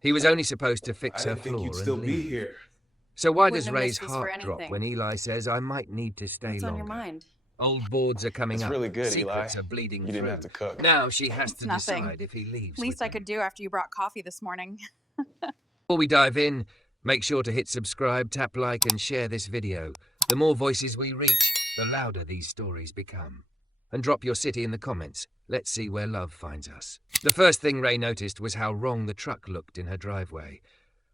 He was only supposed to fix I her didn't think you'd floor still and be leave. here. So why Wouldn't does have Ray's missed this for heart drop anything. when Eli says, I might need to stay What's on your longer? mind? Old boards are coming It's up. really good, Eli. Secrets are bleeding You didn't have through. to cook. Now she has It's to nothing. decide if he leaves Least with I them. could do after you brought coffee this morning. Before we dive in, make sure to hit subscribe, tap like, and share this video. The more voices we reach, the louder these stories become. And drop your city in the comments. Let's see where love finds us. The first thing Ray noticed was how wrong the truck looked in her driveway.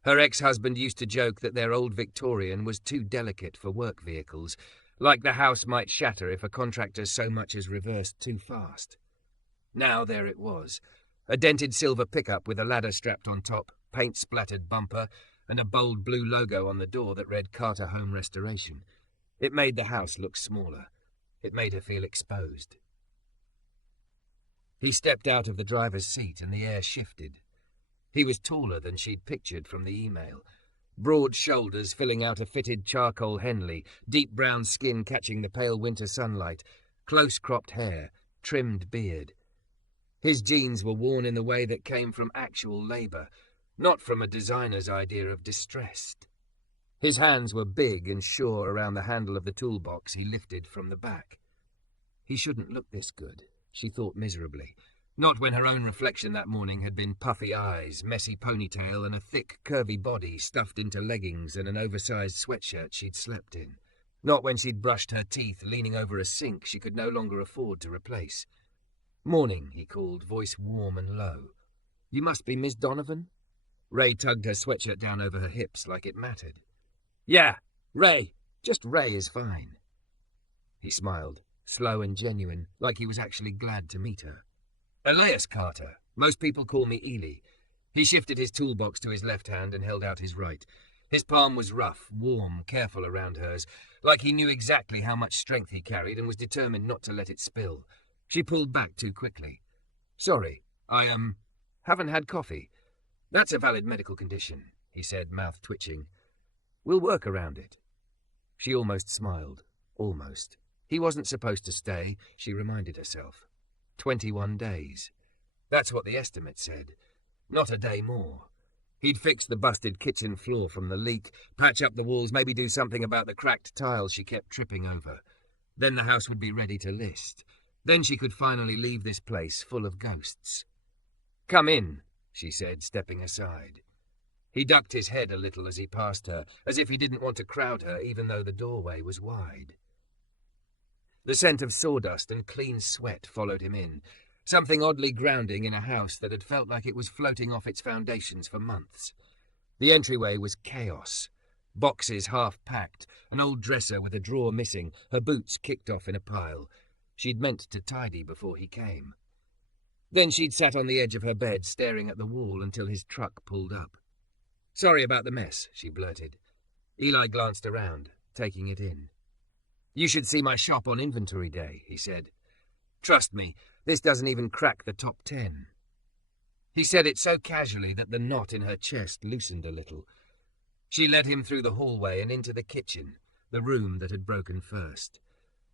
Her ex-husband used to joke that their old Victorian was too delicate for work vehicles, like the house might shatter if a contractor so much as reversed too fast. Now there it was, a dented silver pickup with a ladder strapped on top, paint-splattered bumper, and a bold blue logo on the door that read Carter Home Restoration. It made the house look smaller. It made her feel exposed. He stepped out of the driver's seat and the air shifted. He was taller than she'd pictured from the email. Broad shoulders filling out a fitted charcoal Henley, deep brown skin catching the pale winter sunlight, close-cropped hair, trimmed beard. His jeans were worn in the way that came from actual labour, not from a designer's idea of distressed. His hands were big and sure around the handle of the toolbox he lifted from the back. He shouldn't look this good, she thought miserably. Not when her own reflection that morning had been puffy eyes, messy ponytail, and a thick, curvy body stuffed into leggings and an oversized sweatshirt she'd slept in. Not when she'd brushed her teeth leaning over a sink she could no longer afford to replace. Morning, he called, voice warm and low. You must be Miss Donovan? Ray tugged her sweatshirt down over her hips like it mattered. Yeah, Ray. Just Ray is fine. He smiled, slow and genuine, like he was actually glad to meet her. Elias Carter. Most people call me Ely. He shifted his toolbox to his left hand and held out his right. His palm was rough, warm, careful around hers, like he knew exactly how much strength he carried and was determined not to let it spill. She pulled back too quickly. Sorry, I, haven't had coffee. That's a valid medical condition, he said, mouth twitching. We'll work around it. She almost smiled. Almost. He wasn't supposed to stay, she reminded herself. 21 days. That's what the estimate said. Not a day more. He'd fix the busted kitchen floor from the leak, patch up the walls, maybe do something about the cracked tiles she kept tripping over. Then the house would be ready to list. Then she could finally leave this place full of ghosts. Come in, she said, stepping aside. He ducked his head a little as he passed her, as if he didn't want to crowd her even though the doorway was wide. The scent of sawdust and clean sweat followed him in, something oddly grounding in a house that had felt like it was floating off its foundations for months. The entryway was chaos. Boxes half-packed, an old dresser with a drawer missing, her boots kicked off in a pile. She'd meant to tidy before he came. Then she'd sat on the edge of her bed, staring at the wall until his truck pulled up. Sorry about the mess, she blurted. Eli glanced around, taking it in. You should see my shop on inventory day, he said. Trust me, this doesn't even crack the top 10. He said it so casually that the knot in her chest loosened a little. She led him through the hallway and into the kitchen, the room that had broken first.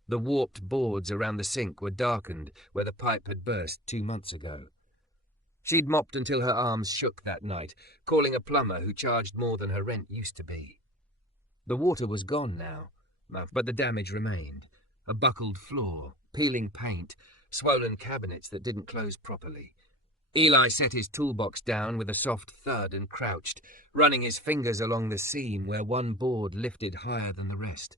The warped boards around the sink were darkened where the pipe had burst 2 months ago. She'd mopped until her arms shook that night, calling a plumber who charged more than her rent used to be. The water was gone now, but the damage remained. A buckled floor, peeling paint, swollen cabinets that didn't close properly. Eli set his toolbox down with a soft thud and crouched, running his fingers along the seam where one board lifted higher than the rest.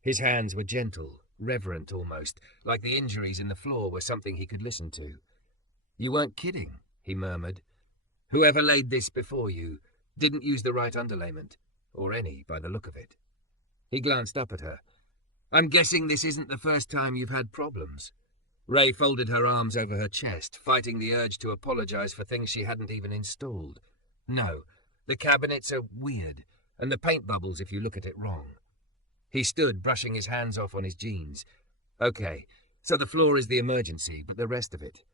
His hands were gentle, reverent almost, like the injuries in the floor were something he could listen to. You weren't kidding, he murmured. Whoever laid this before you didn't use the right underlayment, or any by the look of it. He glanced up at her. I'm guessing this isn't the first time you've had problems. Ray folded her arms over her chest, fighting the urge to apologize for things she hadn't even installed. No, the cabinets are weird, and the paint bubbles if you look at it wrong. He stood, brushing his hands off on his jeans. Okay, so the floor is the emergency, but the rest of it.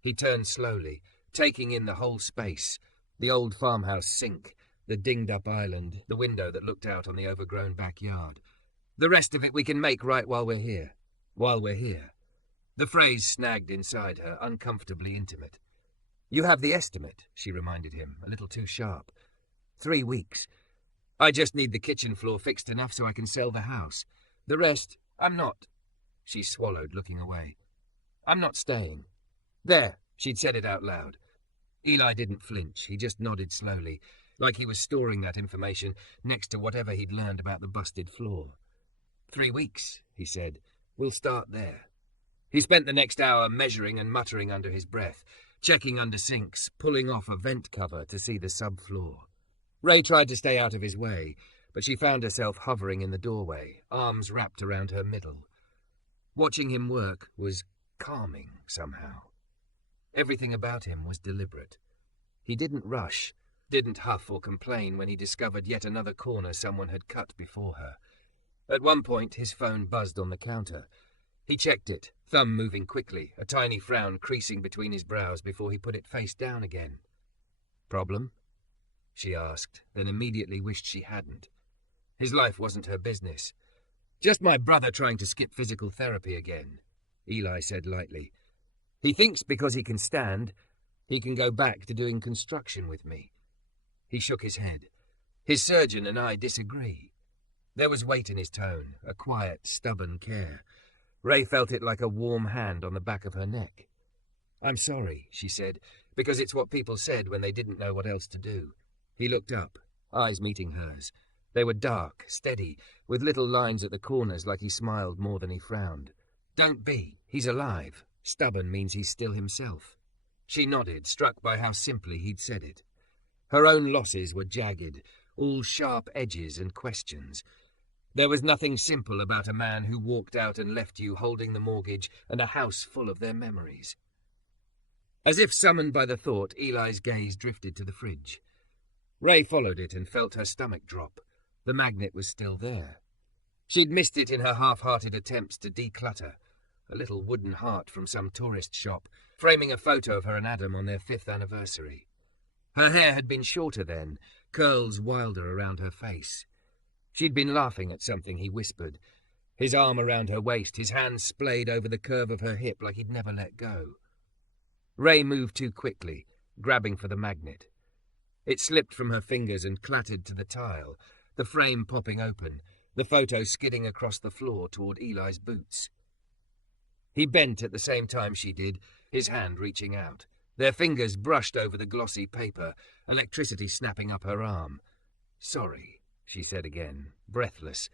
He turned slowly, taking in the whole space, the old farmhouse sink, the dinged-up island, the window that looked out on the overgrown backyard. The rest of it we can make right while we're here. While we're here. The phrase snagged inside her, uncomfortably intimate. You have the estimate, she reminded him, a little too sharp. 3 weeks. I just need the kitchen floor fixed enough so I can sell the house. The rest, I'm not. She swallowed, looking away. I'm not staying. There, she'd said it out loud. Eli didn't flinch. He just nodded slowly, like he was storing that information next to whatever he'd learned about the busted floor. 3 weeks, he said. We'll start there. He spent the next hour measuring and muttering under his breath, checking under sinks, pulling off a vent cover to see the subfloor. Ray tried to stay out of his way, but she found herself hovering in the doorway, arms wrapped around her middle. Watching him work was calming somehow. Everything about him was deliberate. He didn't rush, didn't huff or complain when he discovered yet another corner someone had cut before her. At one point, his phone buzzed on the counter. He checked it, thumb moving quickly, a tiny frown creasing between his brows before he put it face down again. Problem? She asked, then immediately wished she hadn't. His life wasn't her business. Just my brother trying to skip physical therapy again, Eli said lightly. He thinks because he can stand, he can go back to doing construction with me. He shook his head. His surgeon and I disagree. There was weight in his tone, a quiet, stubborn care. Ray felt it like a warm hand on the back of her neck. I'm sorry, she said, because it's what people said when they didn't know what else to do. He looked up, eyes meeting hers. They were dark, steady, with little lines at the corners like he smiled more than he frowned. Don't be. He's alive. Stubborn means he's still himself. She nodded, struck by how simply he'd said it. Her own losses were jagged, all sharp edges and questions. There was nothing simple about a man who walked out and left you holding the mortgage and a house full of their memories. As if summoned by the thought, Eli's gaze drifted to the fridge. Ray followed it and felt her stomach drop. The magnet was still there. She'd missed it in her half-hearted attempts to declutter. A little wooden heart from some tourist shop, framing a photo of her and Adam on their 5th anniversary. Her hair had been shorter then, curls wilder around her face. She'd been laughing at something, he whispered. His arm around her waist, his hand splayed over the curve of her hip like he'd never let go. Ray moved too quickly, grabbing for the magnet. It slipped from her fingers and clattered to the tile, the frame popping open, the photo skidding across the floor toward Eli's boots. He bent at the same time she did, his hand reaching out. Their fingers brushed over the glossy paper, electricity snapping up her arm. Sorry, she said again, breathless.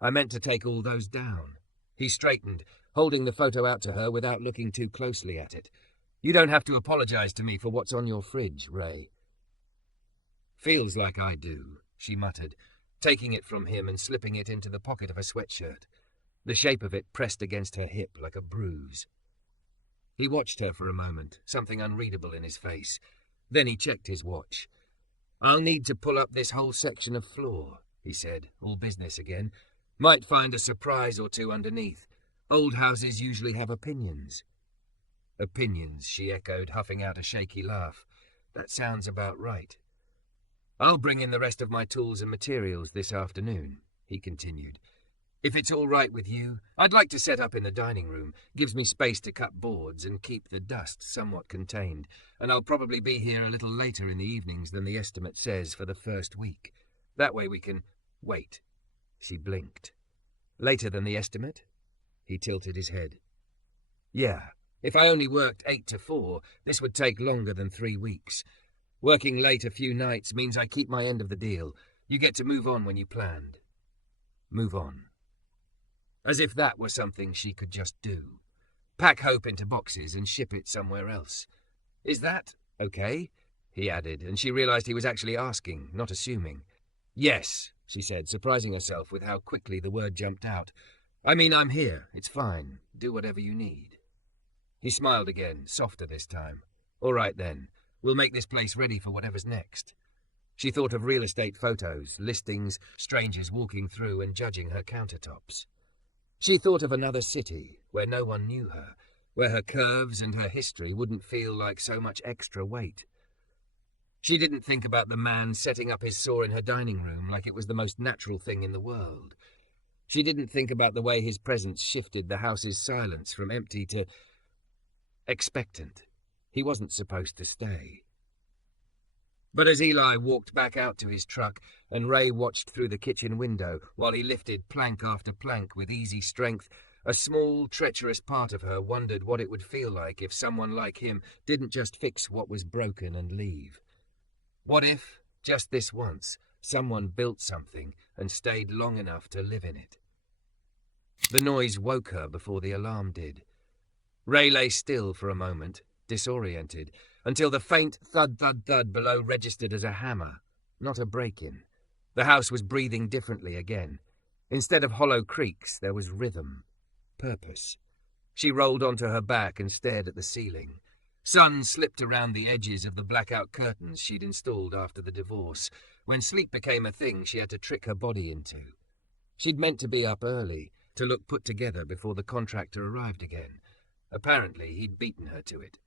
I meant to take all those down. He straightened, holding the photo out to her without looking too closely at it. You don't have to apologize to me for what's on your fridge, Ray. Feels like I do, she muttered, taking it from him and slipping it into the pocket of her sweatshirt. The shape of it pressed against her hip like a bruise. He watched her for a moment, something unreadable in his face. Then he checked his watch. I'll need to pull up this whole section of floor, he said, all business again. Might find a surprise or two underneath. Old houses usually have opinions. Opinions, she echoed, huffing out a shaky laugh. That sounds about right. I'll bring in the rest of my tools and materials this afternoon, he continued. If it's all right with you, I'd like to set up in the dining room. Gives me space to cut boards and keep the dust somewhat contained. And I'll probably be here a little later in the evenings than the estimate says for the first week. That way we can... Wait. She blinked. Later than the estimate? He tilted his head. Yeah, if I only worked 8 to 4, this would take longer than 3 weeks. Working late a few nights means I keep my end of the deal. You get to move on when you planned. Move on. As if that were something she could just do. Pack Hope into boxes and ship it somewhere else. Is that okay? He added, and she realized he was actually asking, not assuming. Yes, she said, surprising herself with how quickly the word jumped out. I mean, I'm here. It's fine. Do whatever you need. He smiled again, softer this time. All right, then. We'll make this place ready for whatever's next. She thought of real estate photos, listings, strangers walking through and judging her countertops. She thought of another city, where no one knew her, where her curves and her history wouldn't feel like so much extra weight. She didn't think about the man setting up his saw in her dining room like it was the most natural thing in the world. She didn't think about the way his presence shifted the house's silence from empty to expectant. He wasn't supposed to stay. But as Eli walked back out to his truck and Ray watched through the kitchen window while he lifted plank after plank with easy strength, a small, treacherous part of her wondered what it would feel like if someone like him didn't just fix what was broken and leave. What if, just this once, someone built something and stayed long enough to live in it? The noise woke her before the alarm did. Ray lay still for a moment, disoriented, until the faint thud-thud-thud below registered as a hammer, not a break-in. The house was breathing differently again. Instead of hollow creaks, there was rhythm, purpose. She rolled onto her back and stared at the ceiling. Sun slipped around the edges of the blackout curtains she'd installed after the divorce, when sleep became a thing she had to trick her body into. She'd meant to be up early, to look put together before the contractor arrived again. Apparently, he'd beaten her to it.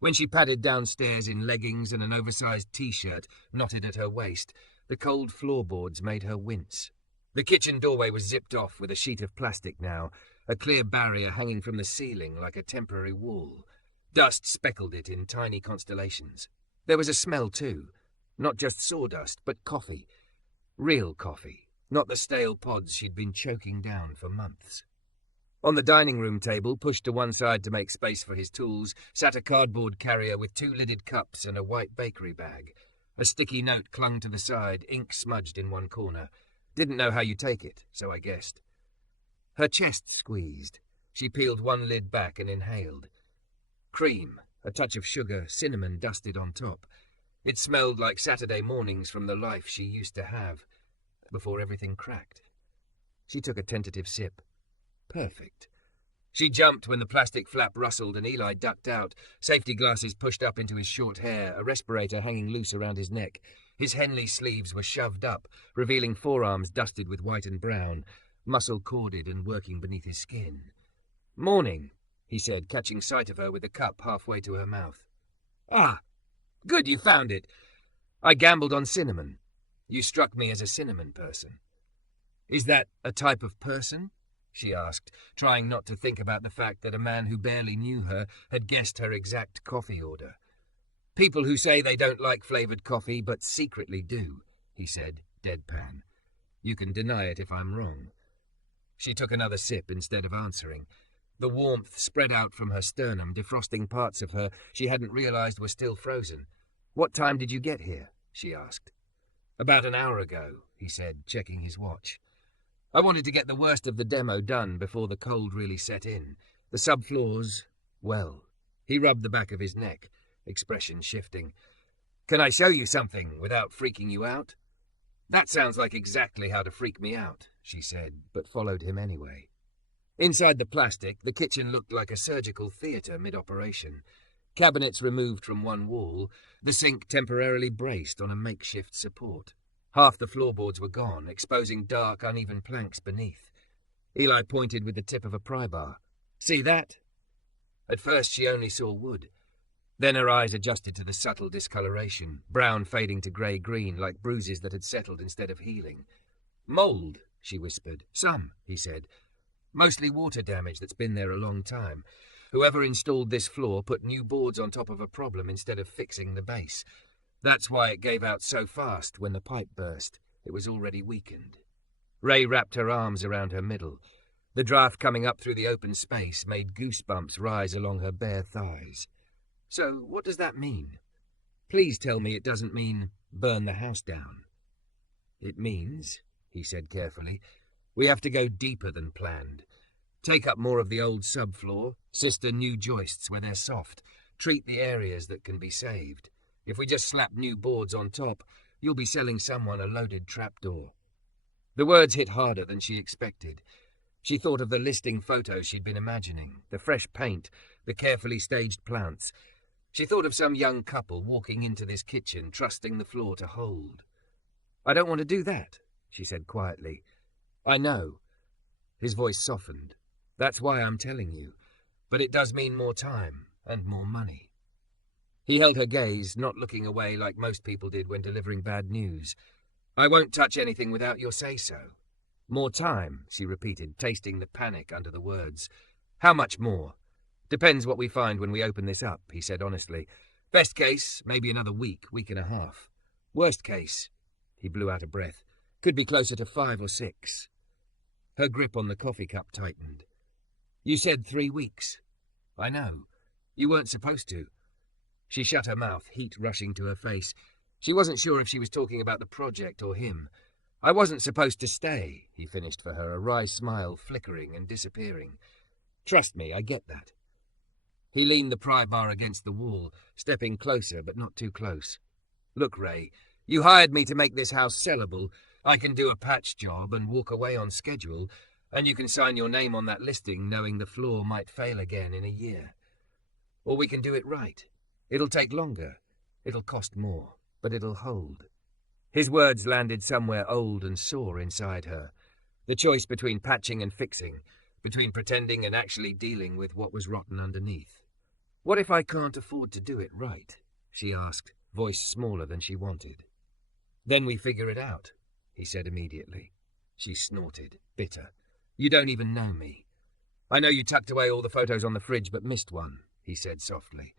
When she padded downstairs in leggings and an oversized T-shirt knotted at her waist, the cold floorboards made her wince. The kitchen doorway was zipped off with a sheet of plastic now, a clear barrier hanging from the ceiling like a temporary wall. Dust speckled it in tiny constellations. There was a smell too, not just sawdust, but coffee. Real coffee, not the stale pods she'd been choking down for months. On the dining room table, pushed to one side to make space for his tools, sat a cardboard carrier with 2 lidded cups and a white bakery bag. A sticky note clung to the side, ink smudged in one corner. Didn't know how you take it, so I guessed. Her chest squeezed. She peeled one lid back and inhaled. Cream, a touch of sugar, cinnamon dusted on top. It smelled like Saturday mornings from the life she used to have, before everything cracked. She took a tentative sip. Perfect. She jumped when the plastic flap rustled and Eli ducked out, safety glasses pushed up into his short hair, a respirator hanging loose around his neck. His Henley sleeves were shoved up, revealing forearms dusted with white and brown, muscle corded and working beneath his skin. "Morning," he said, catching sight of her with the cup halfway to her mouth. "Ah, good you found it. I gambled on cinnamon. You struck me as a cinnamon person." "Is that a type of person?" she asked, trying not to think about the fact that a man who barely knew her had guessed her exact coffee order. "People who say they don't like flavored coffee but secretly do," he said, deadpan. "You can deny it if I'm wrong." She took another sip instead of answering. The warmth spread out from her sternum, defrosting parts of her she hadn't realized were still frozen. "What time did you get here?" she asked. "About an hour ago," he said, checking his watch. "I wanted to get the worst of the demo done before the cold really set in. The subfloors, well." He rubbed the back of his neck, expression shifting. "Can I show you something without freaking you out?" "That sounds like exactly how to freak me out," she said, but followed him anyway. Inside the plastic, the kitchen looked like a surgical theatre mid-operation. Cabinets removed from one wall, the sink temporarily braced on a makeshift support. Half the floorboards were gone, exposing dark, uneven planks beneath. Eli pointed with the tip of a pry bar. "See that?" At first she only saw wood. Then her eyes adjusted to the subtle discoloration, brown fading to grey-green like bruises that had settled instead of healing. "Mold," she whispered. "Some," he said. "Mostly water damage that's been there a long time. Whoever installed this floor put new boards on top of a problem instead of fixing the base. That's why it gave out so fast when the pipe burst. It was already weakened." Ray wrapped her arms around her middle. The draft coming up through the open space made goosebumps rise along her bare thighs. "So what does that mean? Please tell me it doesn't mean burn the house down." "It means," he said carefully, "we have to go deeper than planned. Take up more of the old subfloor, sister new joists where they're soft, treat the areas that can be saved. If we just slap new boards on top, you'll be selling someone a loaded trapdoor." The words hit harder than she expected. She thought of the listing photos she'd been imagining, the fresh paint, the carefully staged plants. She thought of some young couple walking into this kitchen, trusting the floor to hold. "I don't want to do that," she said quietly. "I know." His voice softened. "That's why I'm telling you. But it does mean more time and more money." He held her gaze, not looking away like most people did when delivering bad news. "I won't touch anything without your say-so." "More time," she repeated, tasting the panic under the words. "How much more? Depends what we find when we open this up, he said honestly. Best case, maybe another week and a half. Worst case, he blew out a breath, could be closer to 5 or 6. Her grip on the coffee cup tightened. You said 3 weeks. I know. You weren't supposed to. She shut her mouth, heat rushing to her face. She wasn't sure if she was talking about the project or him. I wasn't supposed to stay, he finished for her, a wry smile flickering and disappearing. Trust me, I get that. He leaned the pry bar against the wall, stepping closer but not too close. Look, Ray, you hired me to make this house sellable. I can do a patch job and walk away on schedule, and you can sign your name on that listing knowing the floor might fail again in a year. Or we can do it right. It'll take longer. It'll cost more, but it'll hold. His words landed somewhere old and sore inside her. The choice between patching and fixing, between pretending and actually dealing with what was rotten underneath. What if I can't afford to do it right? She asked, voice smaller than she wanted. Then we figure it out, he said immediately. She snorted, bitter. You don't even know me. I know you tucked away all the photos on the fridge but missed one, he said softly.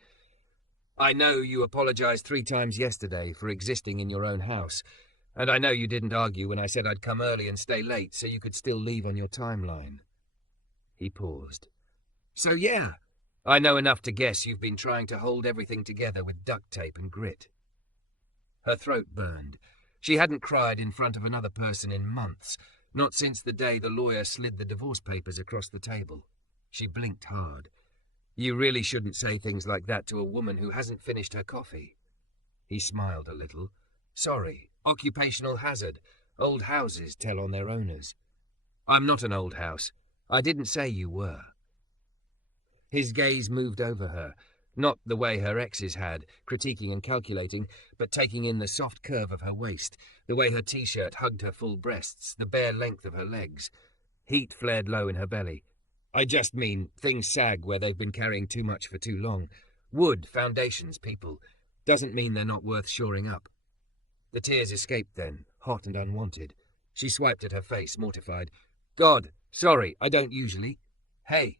I know you apologized 3 times yesterday for existing in your own house, and I know you didn't argue when I said I'd come early and stay late so you could still leave on your timeline. He paused. So yeah, I know enough to guess you've been trying to hold everything together with duct tape and grit. Her throat burned. She hadn't cried in front of another person in months, not since the day the lawyer slid the divorce papers across the table. She blinked hard. You really shouldn't say things like that to a woman who hasn't finished her coffee. He smiled a little. Sorry, occupational hazard. Old houses tell on their owners. I'm not an old house. I didn't say you were. His gaze moved over her, not the way her exes had, critiquing and calculating, but taking in the soft curve of her waist, the way her t-shirt hugged her full breasts, the bare length of her legs. Heat flared low in her belly. I just mean things sag where they've been carrying too much for too long. Wood, foundations, people. Doesn't mean they're not worth shoring up. The tears escaped then, hot and unwanted. She swiped at her face, mortified. God, sorry, I don't usually. Hey.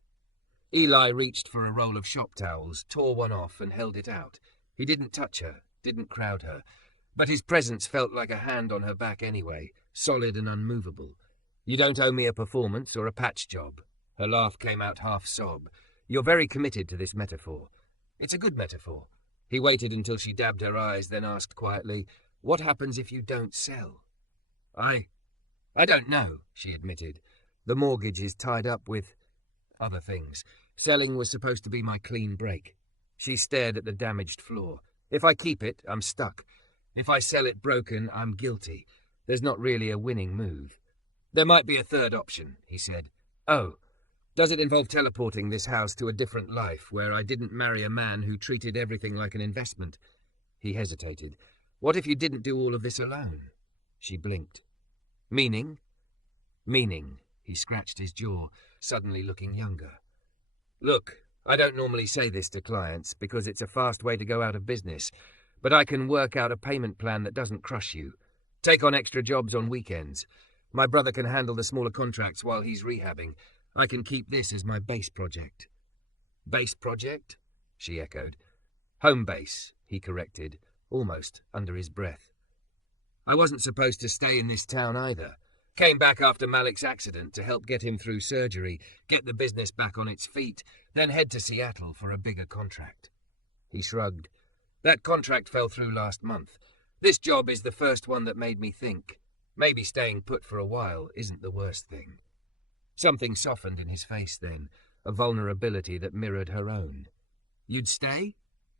Eli reached for a roll of shop towels, tore one off and held it out. He didn't touch her, didn't crowd her, but his presence felt like a hand on her back anyway, solid and unmovable. You don't owe me a performance or a patch job. Her laugh came out half-sob. You're very committed to this metaphor. It's a good metaphor. He waited until she dabbed her eyes, then asked quietly, What happens if you don't sell? I don't know, she admitted. The mortgage is tied up with other things. Selling was supposed to be my clean break. She stared at the damaged floor. If I keep it, I'm stuck. If I sell it broken, I'm guilty. There's not really a winning move. There might be a third option, he said. Oh. Does it involve teleporting this house to a different life where I didn't marry a man who treated everything like an investment? He hesitated. What if you didn't do all of this alone? She blinked. Meaning? Meaning. He scratched his jaw, suddenly looking younger. Look, I don't normally say this to clients because it's a fast way to go out of business, but I can work out a payment plan that doesn't crush you. Take on extra jobs on weekends. My brother can handle the smaller contracts while he's rehabbing. I can keep this as my base project. Base project? She echoed. Home base, he corrected, almost under his breath. I wasn't supposed to stay in this town either. Came back after Malik's accident to help get him through surgery, get the business back on its feet, then head to Seattle for a bigger contract. He shrugged. That contract fell through last month. This job is the first one that made me think. Maybe staying put for a while isn't the worst thing. Something softened in his face then, a vulnerability that mirrored her own. You'd stay?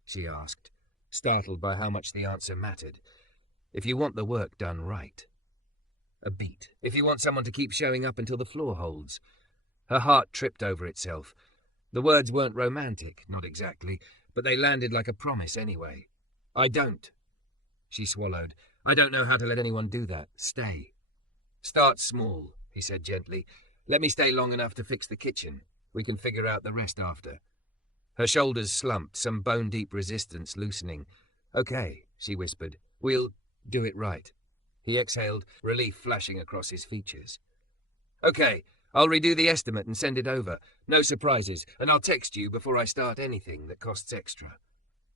She asked, startled by how much the answer mattered. If you want the work done right. A beat. If you want someone to keep showing up until the floor holds. Her heart tripped over itself. The words weren't romantic, not exactly, but they landed like a promise anyway. I don't. She swallowed. I don't know how to let anyone do that. Stay. Start small, he said gently. Let me stay long enough to fix the kitchen. We can figure out the rest after. Her shoulders slumped, some bone-deep resistance loosening. Okay, she whispered. We'll do it right. He exhaled, relief flashing across his features. Okay, I'll redo the estimate and send it over. No surprises, and I'll text you before I start anything that costs extra.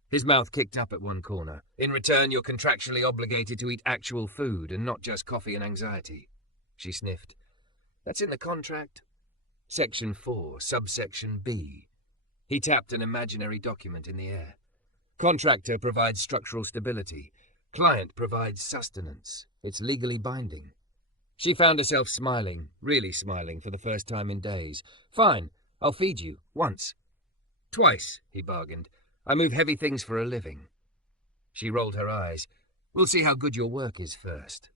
His mouth kicked up at one corner. In return, you're contractually obligated to eat actual food and not just coffee and anxiety. She sniffed. That's in the contract. Section 4, subsection B. He tapped an imaginary document in the air. Contractor provides structural stability. Client provides sustenance. It's legally binding. She found herself smiling, really smiling, for the first time in days. Fine, I'll feed you, once. Twice, he bargained. I move heavy things for a living. She rolled her eyes. We'll see how good your work is first.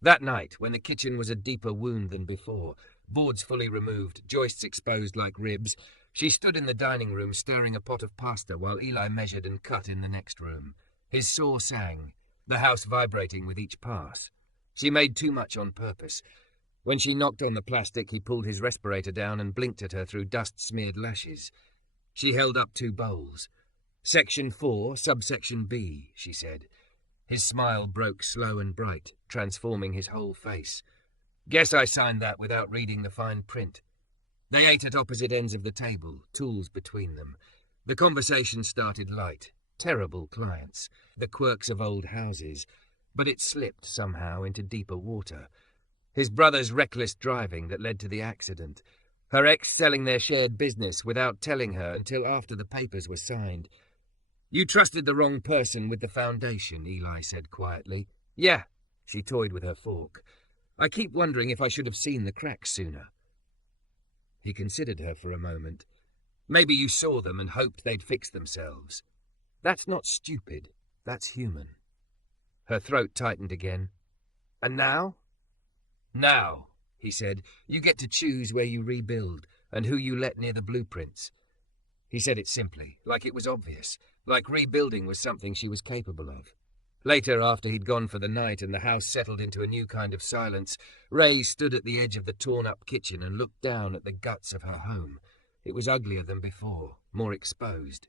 That night, when the kitchen was a deeper wound than before, boards fully removed, joists exposed like ribs, she stood in the dining room stirring a pot of pasta while Eli measured and cut in the next room. His saw sang, the house vibrating with each pass. She made too much on purpose. When she knocked on the plastic, he pulled his respirator down and blinked at her through dust-smeared lashes. She held up 2 bowls. Section 4, subsection B, she said. His smile broke slow and bright, transforming his whole face. Guess I signed that without reading the fine print. They ate at opposite ends of the table, tools between them. The conversation started light. Terrible clients, the quirks of old houses, but it slipped somehow into deeper water. His brother's reckless driving that led to the accident. Her ex selling their shared business without telling her until after the papers were signed. You trusted the wrong person with the foundation, Eli said quietly. Yeah, she toyed with her fork. I keep wondering if I should have seen the cracks sooner. He considered her for a moment. Maybe you saw them and hoped they'd fix themselves. That's not stupid. That's human. Her throat tightened again. And now? Now, he said, you get to choose where you rebuild and who you let near the blueprints. He said it simply, like it was obvious, like rebuilding was something she was capable of. Later, after he'd gone for the night and the house settled into a new kind of silence, Ray stood at the edge of the torn-up kitchen and looked down at the guts of her home. It was uglier than before, more exposed.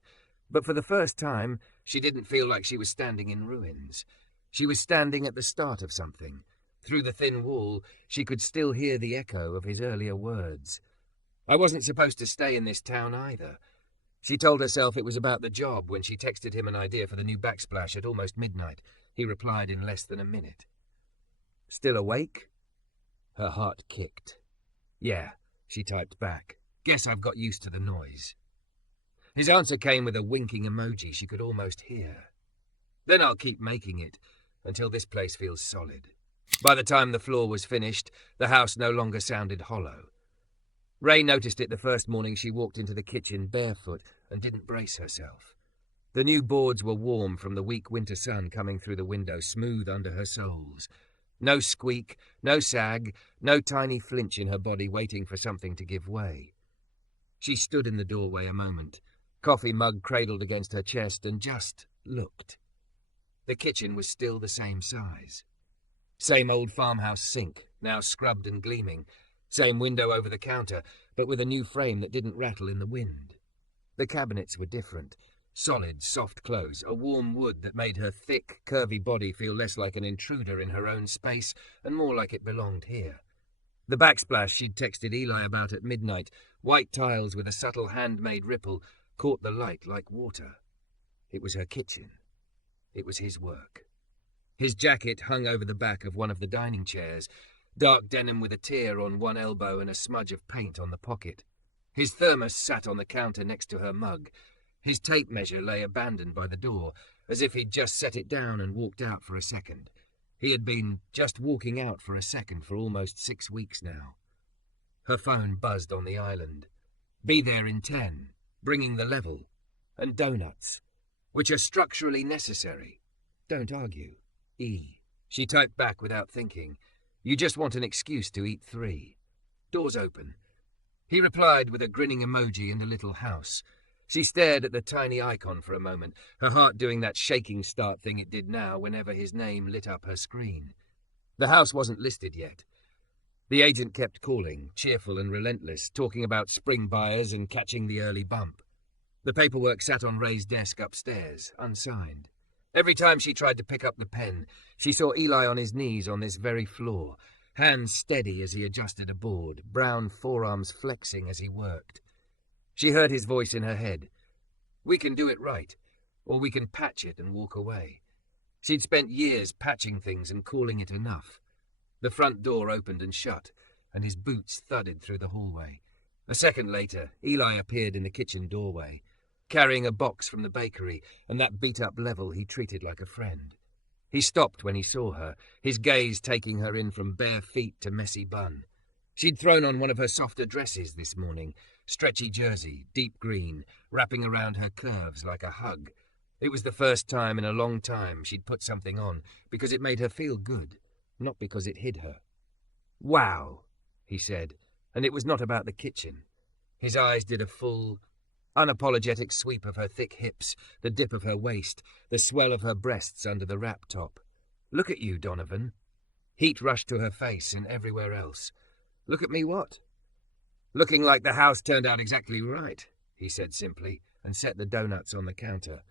But for the first time, she didn't feel like she was standing in ruins. She was standing at the start of something. Through the thin wall, she could still hear the echo of his earlier words. I wasn't supposed to stay in this town either. She told herself it was about the job when she texted him an idea for the new backsplash at almost midnight. He replied in less than a minute. Still awake? Her heart kicked. Yeah, she typed back. Guess I've got used to the noise. His answer came with a winking emoji she could almost hear. Then I'll keep making it until this place feels solid. By the time the floor was finished, the house no longer sounded hollow. Ray noticed it the first morning she walked into the kitchen barefoot and didn't brace herself. The new boards were warm from the weak winter sun coming through the window, smooth under her soles. No squeak, no sag, no tiny flinch in her body waiting for something to give way. She stood in the doorway a moment, coffee mug cradled against her chest, and just looked. The kitchen was still the same size. Same old farmhouse sink, now scrubbed and gleaming. Same window over the counter, but with a new frame that didn't rattle in the wind. The cabinets were different. Solid, soft close, a warm wood that made her thick, curvy body feel less like an intruder in her own space and more like it belonged here. The backsplash she'd texted Eli about at midnight, white tiles with a subtle handmade ripple, caught the light like water. It was her kitchen. It was his work. His jacket hung over the back of one of the dining chairs, dark denim with a tear on one elbow and a smudge of paint on the pocket. His thermos sat on the counter next to her mug. His tape measure lay abandoned by the door, as if he'd just set it down and walked out for a second. He had been just walking out for a second for almost 6 weeks now. Her phone buzzed on the island. Be there in 10, bringing the level, and donuts, which are structurally necessary. Don't argue. E. She typed back without thinking. You just want an excuse to eat 3. Doors open. He replied with a grinning emoji and a little house. She stared at the tiny icon for a moment, her heart doing that shaking start thing it did now whenever his name lit up her screen. The house wasn't listed yet. The agent kept calling, cheerful and relentless, talking about spring buyers and catching the early bump. The paperwork sat on Ray's desk upstairs, unsigned. Every time she tried to pick up the pen, she saw Eli on his knees on this very floor, hands steady as he adjusted a board, brown forearms flexing as he worked. She heard his voice in her head. We can do it right, or we can patch it and walk away. She'd spent years patching things and calling it enough. The front door opened and shut, and his boots thudded through the hallway. A second later, Eli appeared in the kitchen doorway, carrying a box from the bakery and that beat-up level he treated like a friend. He stopped when he saw her, his gaze taking her in from bare feet to messy bun. She'd thrown on one of her softer dresses this morning, stretchy jersey, deep green, wrapping around her curves like a hug. It was the first time in a long time she'd put something on because it made her feel good, not because it hid her. Wow, he said, and it was not about the kitchen. His eyes did a full, unapologetic sweep of her thick hips, the dip of her waist, the swell of her breasts under the wrap top. Look at you, Donovan. Heat rushed to her face and everywhere else. Look at me what? Looking like the house turned out exactly right, he said simply, and set the donuts on the counter.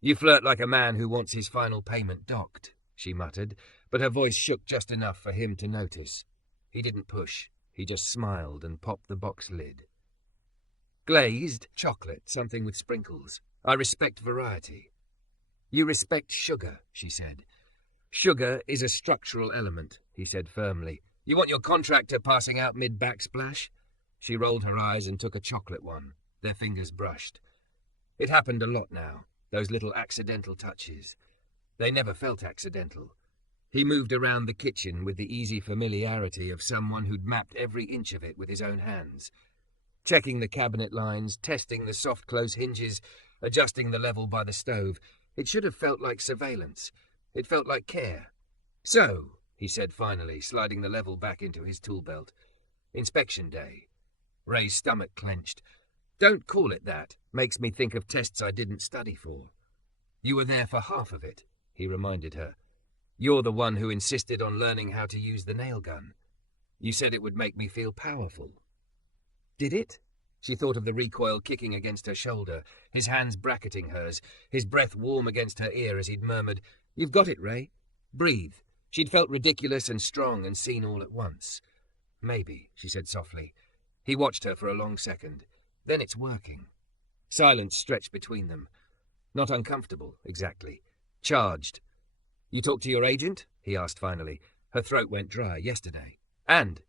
You flirt like a man who wants his final payment docked, she muttered, but her voice shook just enough for him to notice. He didn't push. He just smiled and popped the box lid. Glazed chocolate, something with sprinkles. I respect variety. You respect sugar, she said. Sugar is a structural element, he said firmly. You want your contractor passing out mid-backsplash? She rolled her eyes and took a chocolate one. Their fingers brushed. It happened a lot now, those little accidental touches. They never felt accidental. He moved around the kitchen with the easy familiarity of someone who'd mapped every inch of it with his own hands. Checking the cabinet lines, testing the soft-close hinges, adjusting the level by the stove. It should have felt like surveillance. It felt like care. So, he said finally, sliding the level back into his tool belt. Inspection day. Ray's stomach clenched. Don't call it that. Makes me think of tests I didn't study for. You were there for half of it, he reminded her. You're the one who insisted on learning how to use the nail gun. You said it would make me feel powerful. Did it? She thought of the recoil kicking against her shoulder, his hands bracketing hers, his breath warm against her ear as he'd murmured, You've got it, Ray. Breathe. She'd felt ridiculous and strong and seen all at once. Maybe, she said softly. He watched her for a long second. Then it's working. Silence stretched between them. Not uncomfortable, exactly. Charged. You talked to your agent? He asked finally. Her throat went dry yesterday. And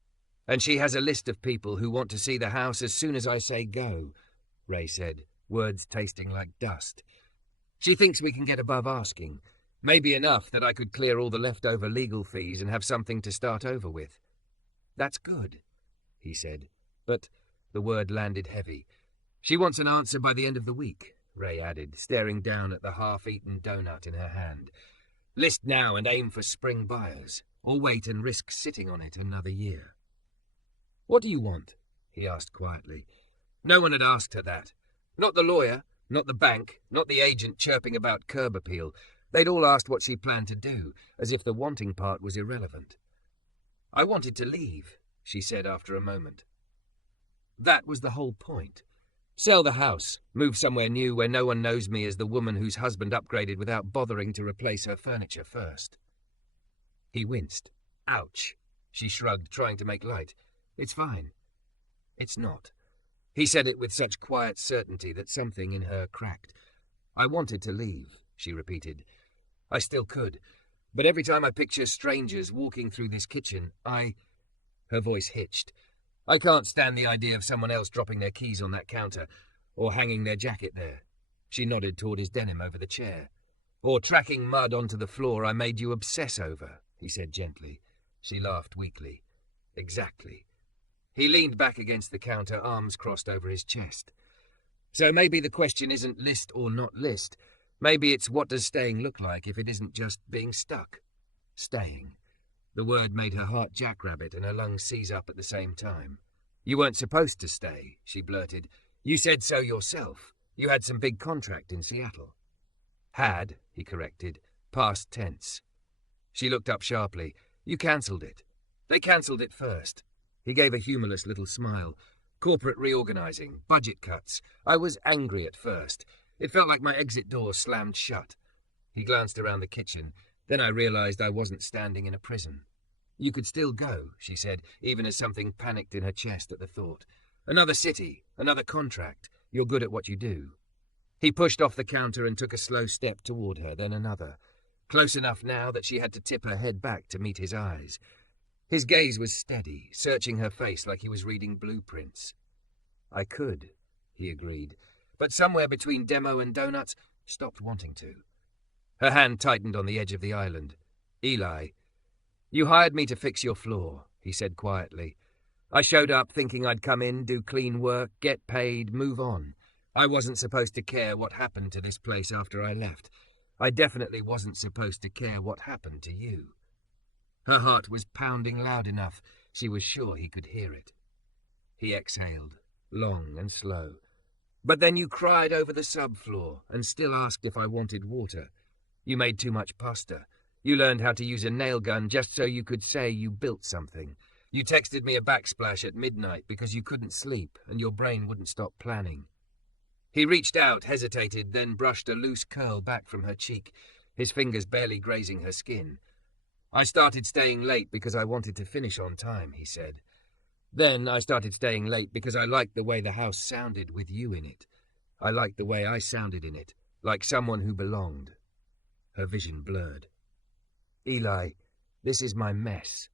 she has a list of people who want to see the house as soon as I say go, Ray said, words tasting like dust. She thinks we can get above asking. Maybe enough that I could clear all the leftover legal fees and have something to start over with. That's good, he said, but the word landed heavy. She wants an answer by the end of the week, Ray added, staring down at the half-eaten donut in her hand. List now and aim for spring buyers, or wait and risk sitting on it another year. What do you want? He asked quietly. No one had asked her that. Not the lawyer, not the bank, not the agent chirping about curb appeal. They'd all asked what she planned to do, as if the wanting part was irrelevant. I wanted to leave, she said after a moment. That was the whole point. Sell the house, move somewhere new where no one knows me as the woman whose husband upgraded without bothering to replace her furniture first. He winced. Ouch, she shrugged, trying to make light. It's fine. It's not. He said it with such quiet certainty that something in her cracked. I wanted to leave, she repeated. I still could, but every time I picture strangers walking through this kitchen, Her voice hitched. I can't stand the idea of someone else dropping their keys on that counter, or hanging their jacket there. She nodded toward his denim over the chair. Or tracking mud onto the floor I made you obsess over, he said gently. She laughed weakly. Exactly. He leaned back against the counter, arms crossed over his chest. So maybe the question isn't list or not list. Maybe it's what does staying look like if it isn't just being stuck? Staying. The word made her heart jackrabbit and her lungs seize up at the same time. You weren't supposed to stay, she blurted. You said so yourself. You had some big contract in Seattle. Had, he corrected, past tense. She looked up sharply. You cancelled it. They cancelled it first. He gave a humorless little smile. Corporate reorganizing, budget cuts. I was angry at first. It felt like my exit door slammed shut. He glanced around the kitchen. Then I realized I wasn't standing in a prison. You could still go, she said, even as something panicked in her chest at the thought. Another city, another contract. You're good at what you do. He pushed off the counter and took a slow step toward her, then another. Close enough now that she had to tip her head back to meet his eyes. His gaze was steady, searching her face like he was reading blueprints. I could, he agreed, but somewhere between demo and donuts, stopped wanting to. Her hand tightened on the edge of the island. Eli, you hired me to fix your floor, he said quietly. I showed up thinking I'd come in, do clean work, get paid, move on. I wasn't supposed to care what happened to this place after I left. I definitely wasn't supposed to care what happened to you. Her heart was pounding loud enough, she was sure he could hear it. He exhaled, long and slow. But then you cried over the subfloor and still asked if I wanted water. You made too much pasta. You learned how to use a nail gun just so you could say you built something. You texted me a backsplash at midnight because you couldn't sleep and your brain wouldn't stop planning. He reached out, hesitated, then brushed a loose curl back from her cheek, his fingers barely grazing her skin. I started staying late because I wanted to finish on time, he said. Then I started staying late because I liked the way the house sounded with you in it. I liked the way I sounded in it, like someone who belonged. Her vision blurred. Eli, this is my mess.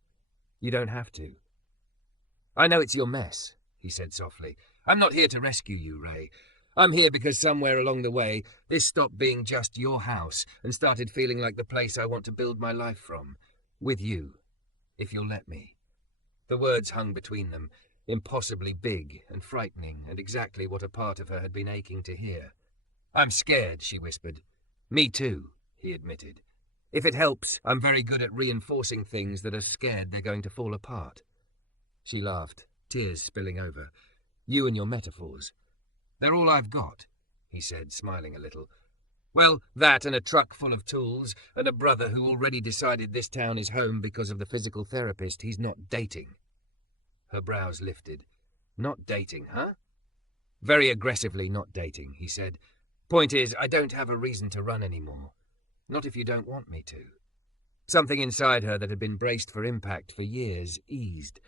You don't have to. I know it's your mess, he said softly. I'm not here to rescue you, Ray. I'm here because somewhere along the way, this stopped being just your house and started feeling like the place I want to build my life from. With you, if you'll let me. The words hung between them, impossibly big and frightening, and exactly what a part of her had been aching to hear. I'm scared, she whispered. Me too, he admitted. If it helps, I'm very good at reinforcing things that are scared they're going to fall apart. She laughed, tears spilling over. You and your metaphors. They're all I've got, he said, smiling a little. Well, that and a truck full of tools, and a brother who already decided this town is home because of the physical therapist he's not dating. Her brows lifted. Not dating, huh? Very aggressively not dating, he said. Point is, I don't have a reason to run anymore. Not if you don't want me to. Something inside her that had been braced for impact for years eased.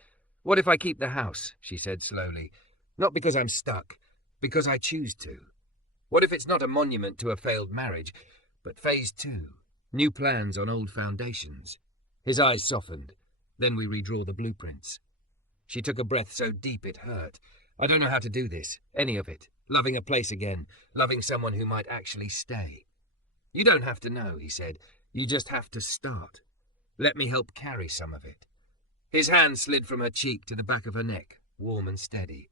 What if I keep the house, she said slowly. Not because I'm stuck, because I choose to. What if it's not a monument to a failed marriage, but phase 2, new plans on old foundations? His eyes softened. Then we redraw the blueprints. She took a breath so deep it hurt. I don't know how to do this, any of it. Loving a place again, loving someone who might actually stay. You don't have to know, he said. You just have to start. Let me help carry some of it. His hand slid from her cheek to the back of her neck, warm and steady.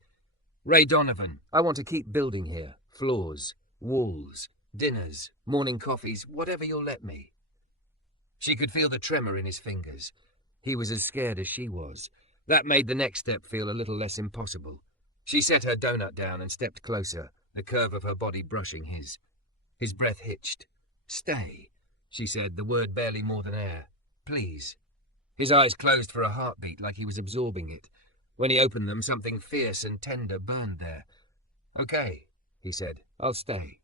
Ray Donovan, I want to keep building here. Floors, walls, dinners, morning coffees, whatever you'll let me. She could feel the tremor in his fingers. He was as scared as she was. That made the next step feel a little less impossible. She set her donut down and stepped closer, the curve of her body brushing his. His breath hitched. Stay, she said, the word barely more than air. Please. His eyes closed for a heartbeat like he was absorbing it. When he opened them, something fierce and tender burned there. Okay, he said, I'll stay.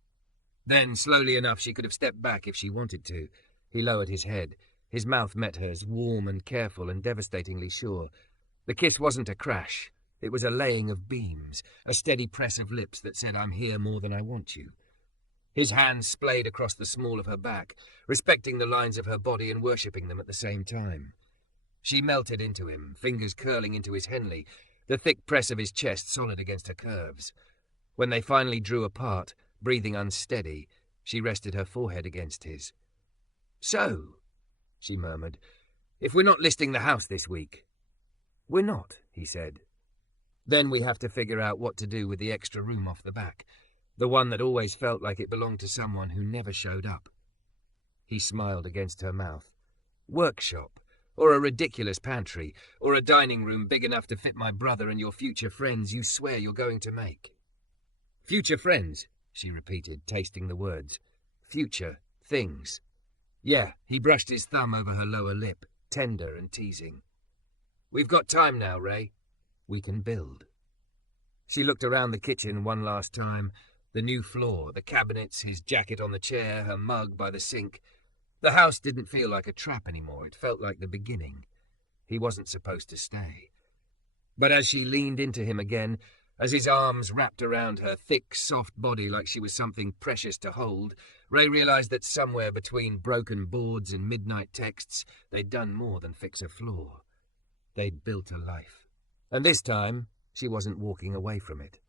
Then, slowly enough, she could have stepped back if she wanted to. He lowered his head. His mouth met hers, warm and careful and devastatingly sure. The kiss wasn't a crash. It was a laying of beams, a steady press of lips that said, I'm here more than I want you. His hands splayed across the small of her back, respecting the lines of her body and worshipping them at the same time. She melted into him, fingers curling into his Henley, the thick press of his chest solid against her curves. When they finally drew apart, breathing unsteady, she rested her forehead against his. So, she murmured, if we're not listing the house this week. We're not, he said. Then we have to figure out what to do with the extra room off the back, the one that always felt like it belonged to someone who never showed up. He smiled against her mouth. Workshop, or a ridiculous pantry, or a dining room big enough to fit my brother and your future friends you swear you're going to make. Future friends, she repeated, tasting the words. Future things. Yeah, he brushed his thumb over her lower lip, tender and teasing. We've got time now, Ray. We can build. She looked around the kitchen one last time. The new floor, the cabinets, his jacket on the chair, her mug by the sink. The house didn't feel like a trap anymore. It felt like the beginning. He wasn't supposed to stay. But as she leaned into him again, as his arms wrapped around her thick, soft body like she was something precious to hold, Ray realized that somewhere between broken boards and midnight texts, they'd done more than fix a floor. They'd built a life. And this time, she wasn't walking away from it.